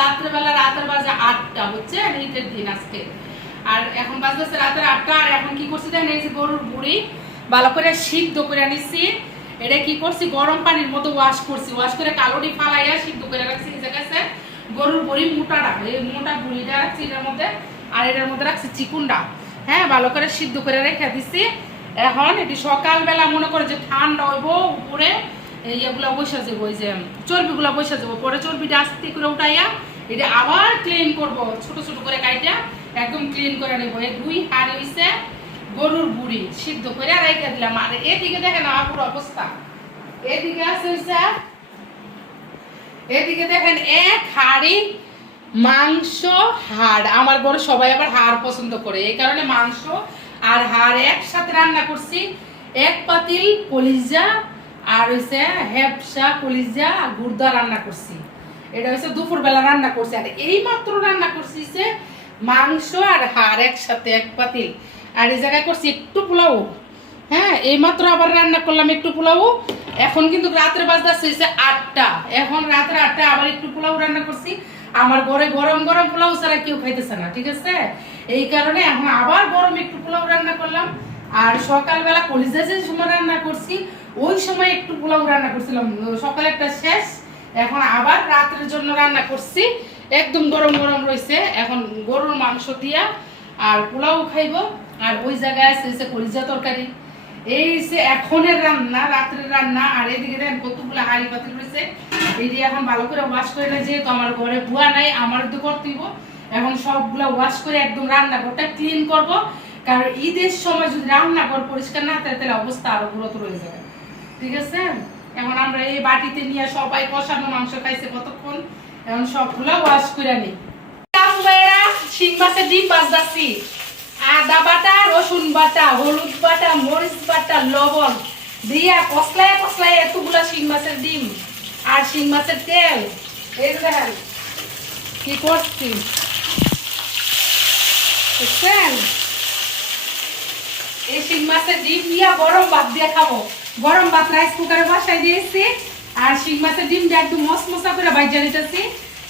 রাত্রেবেলা রাতের বাজে আটটা হচ্ছে ঈদের দিন আজকে। আর এখন বাজতেছে রাতের আটটা, আর এখন কি করছি জানেন এই যে গরুর বুড়ি, ভালো করে সিদ্ধ করে নিচ্ছি এটা কি করছি? গরম পানির মতো ওয়াশ করছি। ওয়াশ করে কালোটি ফালাইয়া সিদ্ধ করে রাখছি, এই জায়গায় গরুর বড়ি মোটাটা, এই মোটা বুড়িটা রাখছি এটার মধ্যে, আর এটার মধ্যে রাখছি চিকুনটা। হ্যাঁ ভালো করে সিদ্ধ করে রেখে দিছি। এখন এটি সকালবেলা মনে করে যে ঠান্ডা হইব উপরে ইয়েগুলো বসে যাব ওই যে চর্বিগুলো বসে যাব। পরে চর্বিটা আস্তে করে উঠাইয়া এটা আবার ক্লিন করব, ছোট ছোট করে কাইটা একদম ক্লিন করে নেব। এই দুই হাড় হইছে গরুর বুড়ি, সিদ্ধ করে রেখে দিলাম। আর এদিকে দেখেন আমার পুরো অবস্থা। এদিকে আছে হইছে, এদিকে দেখেন এক হাড়ি মাংস হাড়। আমার ঘরে সবাই আবার হাড় পছন্দ করে, এই কারণে মাংস আর হাড় একসাথে রান্না করছি। এক পাতিল কলিজা আর হইছে হেপসা, কলিজা গুর্দা রান্না করছি। এটা হচ্ছে দুপুরবেলা রান্না করছি। আর এই মাত্র রান্না করছি যে মাংস আর হাড় একসাথে, এক পাতিল। আর এই জায়গায় করছি একটু পোলাও। হ্যাঁ এই মাত্র আবার রান্না করলাম একটু পোলাও। এখন কিন্তু রাত্রে বাজতে হয়েছে আটটা। এখন রাত্রে আটটা, আবার একটু পোলাও রান্না করছি। আমার ঘরে গরম গরম পোলাও ছাড়া কেউ খাইতেছে না, ঠিক আছে? এই কারণে এখন আবার গরম একটু পোলাও রান্না করলাম। আর সকালবেলা কলিজা যে সময় রান্না করছি, ওই সময় একটু পোলাও রান্না করছিলাম। সকালে একটা শেষ, এখন আবার রাতের জন্য রান্না করছি। একদম গরম গরম রয়েছে, এখন গরুর মাংস দিয়া আর পোলাও খাইবো। আর ওই জায়গায় আছে হচ্ছে কলিজা তরকারি। এই যে এখনের রান্না, রাত্রের রান্না, আর এদিকে দেখেন কতগুলো হাড়ি পাতিল রয়েছে। এটি এখন ভালো করে ওয়াশ করে না যেহেতু আমার ঘরে বুয়া নাই আমার তো করতেইব এখন সবগুলা ওয়াশ করে একদম রান্না রান্নাঘরটা ক্লিন করব। কারণ ঈদের সময় যদি রান্নাঘর পরিষ্কার না থাকে, তাহলে অবস্থা আরও গুরুত রয়ে যাবে। ঠিক আছে? এখন আমরা এই বাটিতে নিয়ে সবাই কষানো মাংস খাইছে কতক্ষণ? এখন সবগুলা ওয়াশ করে নিই শিং মাছের ডিম বাজদাছি আদা বাটা, রসুন বাটা, হলুদ বাটা, মরিচ বাটা, লবণ দিয়া কসলায় কসলায় এতগুলা শিং মাছের ডিম আর শিং মাছের তেল। এই দেখেন, কি করছি? বুঝছেন এই শিং মাছের ডিম দিয়া গরম ভাত দিয়ে খাব। গরম ভাত রাইস কুকারে বসাই দিয়েছি, আর শিং মাছের ডিম দিয়ে একদম মশমশা করে বাইজা নিতেছি।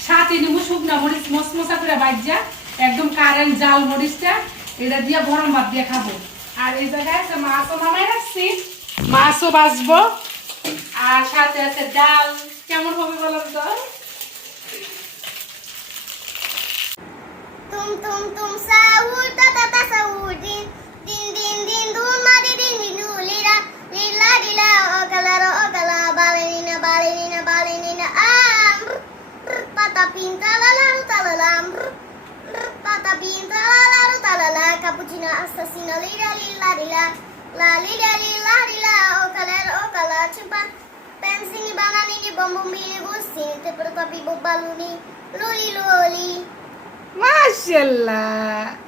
সাথে নিবো শুকনা মরিচ মশমশা করে বাইজা একদম কারেন্ট জাল মরিচটা, এটা দিয়ে গরম ভাত দিয়ে খাব। আর এই জায়গায় আছে মাছও নামাই রাখছি, মাছও বাজবো আর সাথে আছে ডাল, কেমন হবে বলো তো? Tum tum tum sahur pata pinta la la ta la la la la ta la la cappuccino assassino lila lila lila la lila lila lila o galera o cala cimpa Pensini bananini bombombini gustini te protopi bobaluni luli luli মাশাল্লাহ